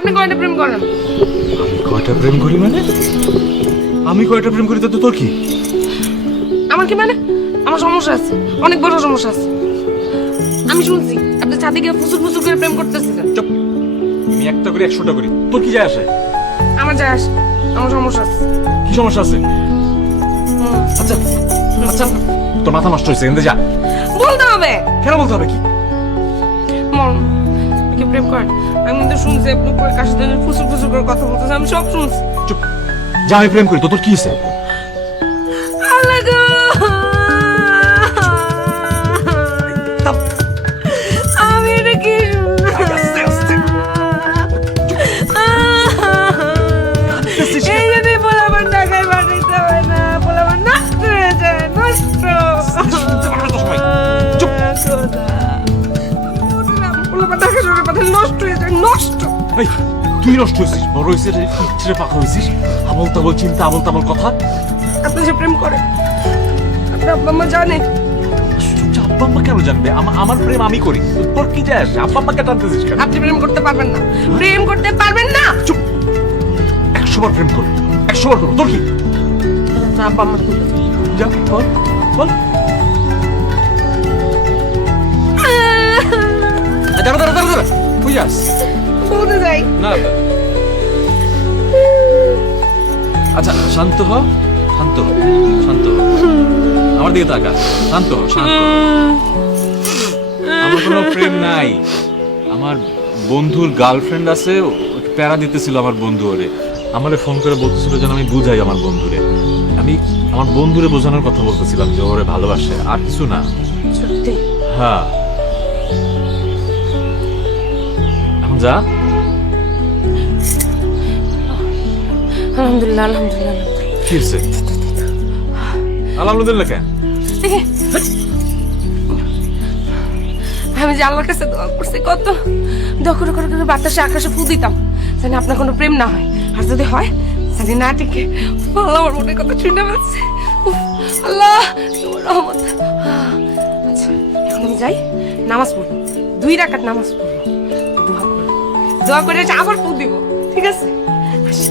আপনি কয়টা প্রেম করেন? কয়টা প্রেম করি মানে? আমি কয়টা প্রেম করি তাতে তোর কি? আমার কি মানে? আমার সমস্যা আছে, অনেক বড় সমস্যা আছে। আমি শুনছি আপনি ছাদে গিয়ে ফুসুর ফুসুর করে প্রেম করতেছিলেন। চুপ। আমি একটা করি 100টা করি, তোর কি যায় আসে? আমার যায় আসে, আমার সমস্যা আছে। কি সমস্যা আছে? আচ্ছা আচ্ছা, তোর মাথা নষ্ট হয়েছে, কিন্তু যা। বলতে হবে। কেন বলতে হবে? কি মন কি প্রেম করেন? আমি তো শুনছি আপনি কই কার সাথে ফুসুর ফুসুর করে কথা বলতেছেন, আমি সব শুনছি। চুপ। যা, আমি প্রেম করি, তো তোর কি হয়েছে? আল্লাহ গো, আমি এটা কি আস্তে আস্তে। এই যদি পোলাপান ঢাকায় পাঠাইতে হয় না, পোলাপান নষ্ট হয়ে যায়, নষ্ট। চুপ। পোলাপান ঢাকা শহরে পাঠালে নষ্ট হয়ে যায়, নষ্ট। এই, তুই নষ্ট হয়েছিস, বড় হয়েছিস, ছেড়ে পাকা হয়েছিস, আবল তাবল চিন্তা, আবল তাবল কথা। আপনি যে প্রেম করেন, আপনার আব্বা আম্মা জানে? আব্বা আম্মা কেন জানবে? আমার প্রেম আমি করি, তোর কি যায় আসে? আব্বা আম্মাকে টানতেছিস কেন? আপনি প্রেম করতে পারবেন না, প্রেম করতে পারবেন না। চুপ। 100 বার প্রেম করি, 100 বার করবো, তোর কি? না, আব্বা আম্মার বলতে যা, বল বল। দাঁড়া দাঁড়া দাঁড়া দাঁড়া, তুই যাস বলতে যাই। না। আচ্ছা, শান্ত হ, শান্ত হ, শান্ত হ। আমার দিকে তাকা, শান্ত হ, শান্ত হ। আমার কোনো প্রেম নাই। আমার বন্ধুর গার্লফ্রেন্ড আছে, ও প্যারা দিতেছিল আমার বন্ধু, ওরে আমারে ফোন করে বলতেছিল যেন আমি বুঝাই আমার বন্ধুরে। আমি আমার বন্ধুরে বোঝানোর কথা বলতেছিলাম যে ওরে ভালোবাসে, আর কিছু না। সত্যি? হ্যাঁ, এখন যা। আলহামদুলিল্লাহ, আলহামদুলিল্লাহ। কি হয়েছে? আলহামদুলিল্লাহ কেন? দেখে, আমি যে আল্লাহর কাছে দোয়া করছি, কত দোয়া করে করে করে বাতাসে আকাশে ফু দিতাম জানি আপনার কোনো প্রেম না হয়, আর যদি হয় জানি না টিকে। আল্লাহ আমার মনের কথা শুনে ফেলছে। উফ, আল্লাহ তোমার রহমত। আচ্ছা, এখন আমি যাই, নামাজ পড়বো, 2 রাকাত নামাজ পড়বো, দোয়া করবো, দোয়া করে এসে আবার ফু দিব, ঠিক আছে? আসি।